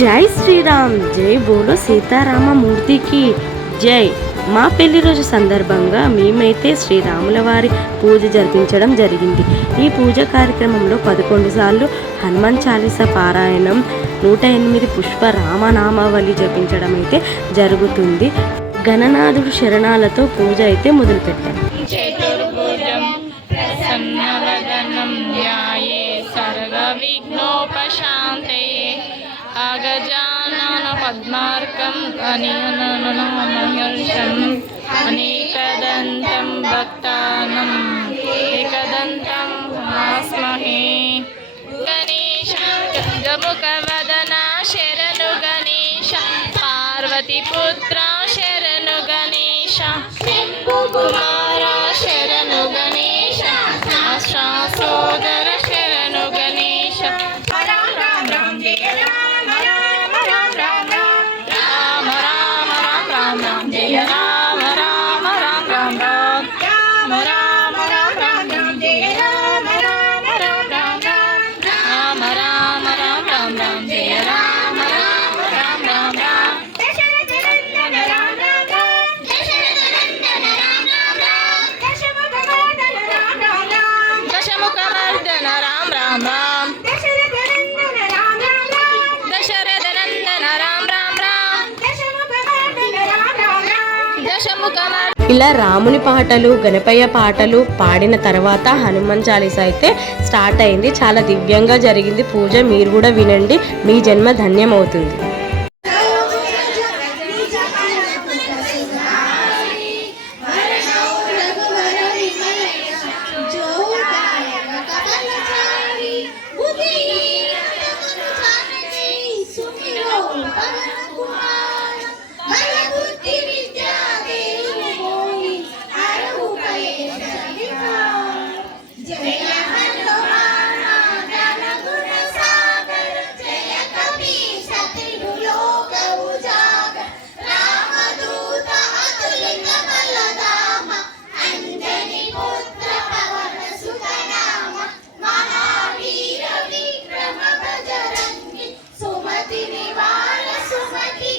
జై శ్రీరామ్, జై బోలో సీతారామమూర్తికి జై. మా పెళ్లి రోజు సందర్భంగా మేమైతే శ్రీరాముల వారి పూజ జరిపించడం జరిగింది. ఈ పూజ కార్యక్రమంలో 11 సార్లు హనుమాన్ చాలీసా పారాయణం, 108 పుష్ప రామనామావళి జపించడం అయితే జరుగుతుంది. గణనాథుడు శరణాలతో పూజ అయితే మొదలుపెట్టాం. చతుర్భుజం ప్రసన్నవదనం ధ్యాయే సర్వవిఘ్నోపశాంతయే అగజానన పద్మార్కం అనియనమహర్షం అనేకదంతం భక్తానం ఏకదంతం ఉపాస్మహే. గణేశ గముఖవదన శరణు గణేశ, పార్వతీపుత్ర శరణు గణేశ, కుమార శరణు గణేశ, ఆశా సోదర శరణు గణేశ. రామ రామ రామ జయ రామ రామ రామ రామ రామ రామ రామ రామ రామ జయ రామ రామ రామ రామ రామ రామ రామ రామ రామ జయ రామ రామ రామ రామ రామ రామ రామ రామ రామ జయ రామ రామ రామ రామ రామ. దశరథనందన రామ రామ దశరథనందన రామ రామ దశముఖవర్ధన రామ రామ దశముఖవర్ధన రామ రామ దశరథనందన రామ రామ దశరథనందన రామ రామ దశముఖవర్ధన రామ రామ దశముఖవర్ధన. ఇలా రాముని పాటలు, గణపయ్య పాటలు పాడిన తర్వాత హనుమాన్ చాలీసా అయితే స్టార్ట్ అయింది. చాలా దివ్యంగా జరిగింది పూజ. మీరు కూడా వినండి, మీ జన్మ ధన్యమవుతుంది. సుమతి నివార సుమతి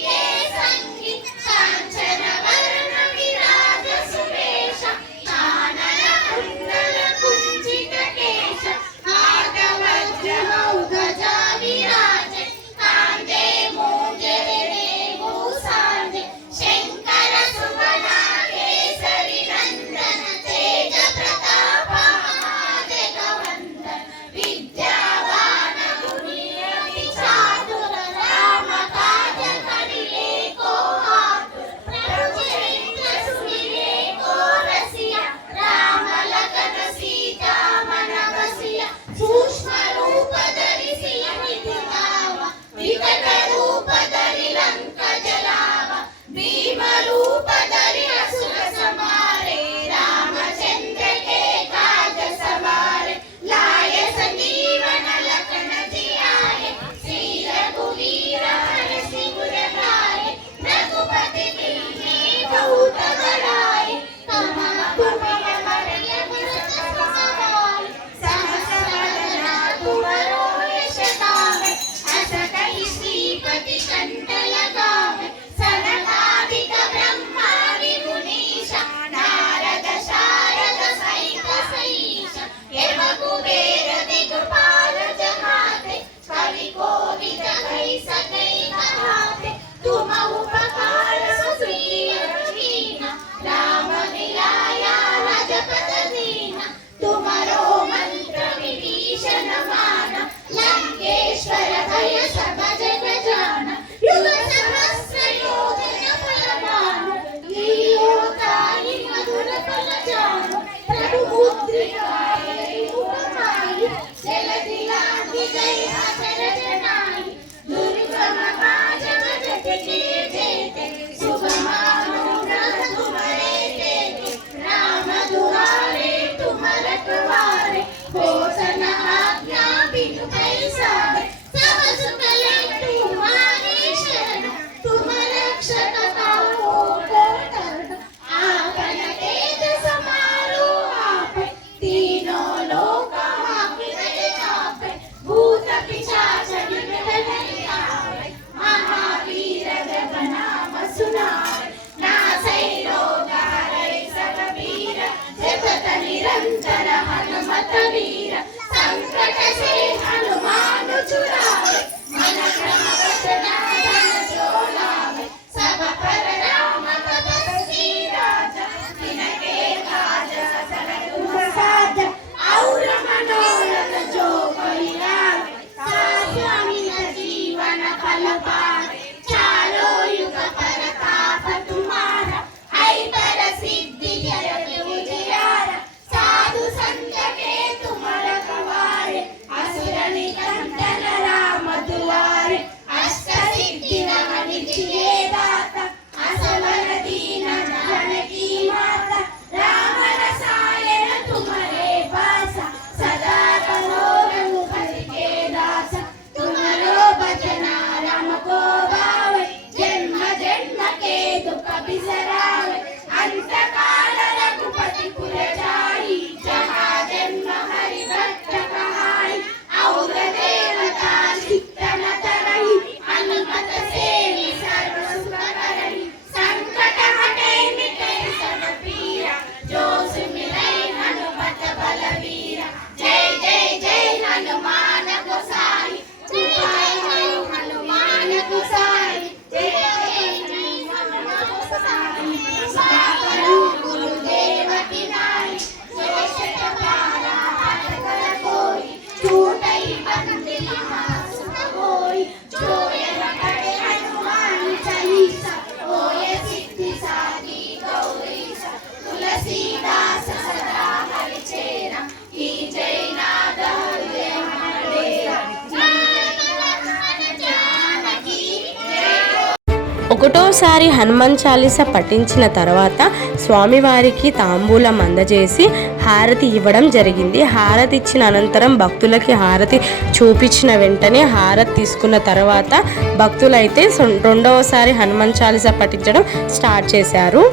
ఒకటోసారి హనుమాన్ చాలీస పఠించిన తర్వాత స్వామివారికి తాంబూలం అందజేసి హారతి ఇవ్వడం జరిగింది. హారతి ఇచ్చిన అనంతరం భక్తులకి హారతి చూపించిన వెంటనే హారతి తీసుకున్న తర్వాత భక్తులైతే రెండవసారి హనుమాన్ చాలీస పఠించడం స్టార్ట్ చేశారు.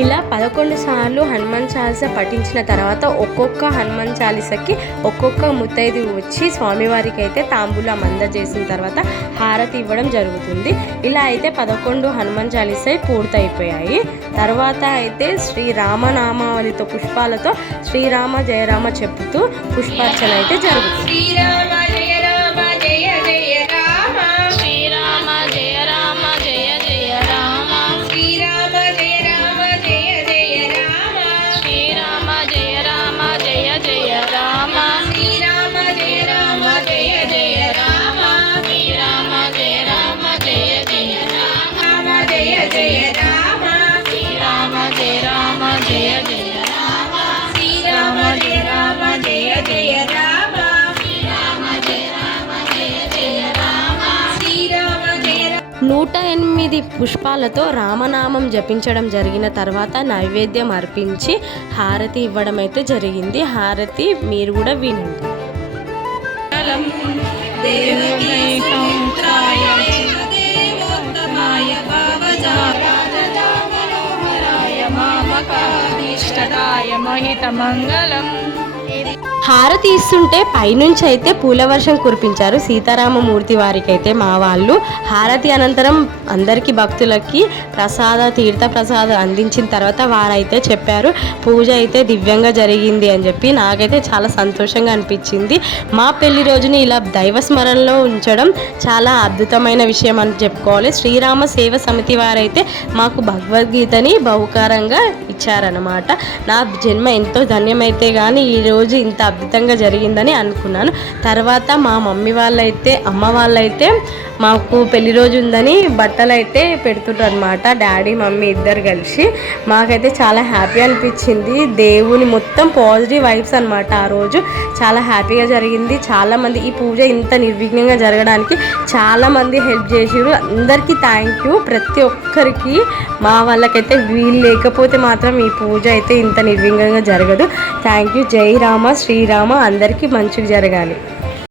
ఇలా 11 సార్లు హనుమాన్ చాలీస పఠించిన తర్వాత ఒక్కొక్క హనుమాన్ చాలీసకి ఒక్కొక్క ముత్తైదు వచ్చి స్వామివారికి అయితే తాంబూలం అందజేసిన తర్వాత హారతి ఇవ్వడం జరుగుతుంది. ఇలా అయితే 11 హనుమాన్ చాలీస పూర్తయిపోయాయి. తర్వాత అయితే శ్రీరామనామావళితో పుష్పాలతో శ్రీరామ జయరామ చెప్తూ పుష్పార్చన అయితే జరుగుతుంది. జయ రామ 108 పుష్పాలతో రామనామం జపించడం జరిగిన తర్వాత నైవేద్యం అర్పించి హారతి ఇవ్వడం అయితే జరిగింది. హారతి మీరు కూడా వినండి. హారతి ఇస్తుంటే పైనుంచి అయితే పూల వర్షం కురిపించారు సీతారామమూర్తి వారికి అయితే మా వాళ్ళు. హారతి అనంతరం అందరికీ భక్తులకి తీర్థ ప్రసాదం అందించిన తర్వాత వారైతే చెప్పారు పూజ అయితే దివ్యంగా జరిగింది అని చెప్పి. నాకైతే చాలా సంతోషంగా అనిపించింది. మా పెళ్లి రోజుని ఇలా దైవ స్మరణలో ఉంచడం చాలా అద్భుతమైన విషయం అని చెప్పుకోవాలి. శ్రీరామ సేవ సమితి వారైతే మాకు భగవద్గీతని బహుకారంగా ఇచ్చారనమాట. నా జన్మ ఎంతో ధన్యమైతే కానీ ఈరోజు ఇంత అద్భుతంగా జరిగిందని అనుకున్నాను. తర్వాత మా మమ్మీ వాళ్ళైతే అమ్మ వాళ్ళైతే మాకు పెళ్లి రోజు ఉందని బట్టలు అయితే పెడుతుంటారు అనమాట. డాడీ మమ్మీ ఇద్దరు కలిసి. మాకైతే చాలా హ్యాపీ అనిపించింది. దేవుని మొత్తం పాజిటివ్ వైబ్స్ అనమాట. ఆ రోజు చాలా హ్యాపీగా జరిగింది. చాలామంది ఈ పూజ ఇంత నిర్విఘ్నంగా జరగడానికి చాలామంది హెల్ప్ చేసారు. అందరికీ థ్యాంక్ యూ. ప్రతి ఒక్కరికి మా వాళ్ళకైతే వీలు లేకపోతే మాత్రం ఈ పూజ అయితే ఇంత నిర్విఘ్నంగా జరగదు. Thank you. జై రామ శ్రీరామ. అందరికీ మంచిగా జరగాలి.